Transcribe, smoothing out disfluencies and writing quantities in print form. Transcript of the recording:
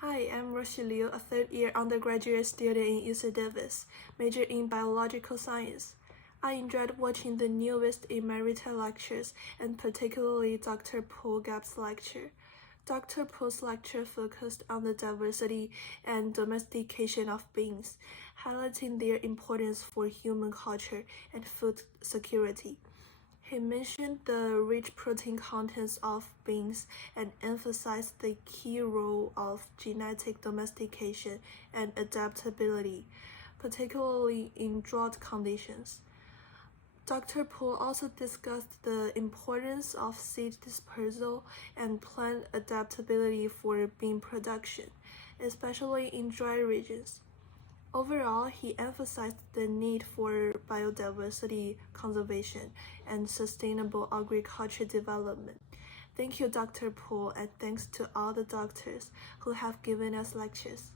Hi, I'm Ruoxu Liu, a third-year undergraduate student in UC Davis, major in biological science. I enjoyed watching the Newest Emeriti Lectures, and particularly Dr. Paul Gabb's lecture. Dr. Paul's lecture focused on the diversity and domestication of beans, highlighting their importance for human culture and food security. He mentioned the rich protein contents of beans and emphasized the key role of genetic domestication and adaptability, particularly in drought conditions. Dr. Poole also discussed the importance of seed dispersal and plant adaptability for bean production, especially in dry regions. Overall, he emphasized the need for biodiversity conservation and sustainable agriculture development. Thank you, Dr. Poole, and thanks to all the doctors who have given us lectures.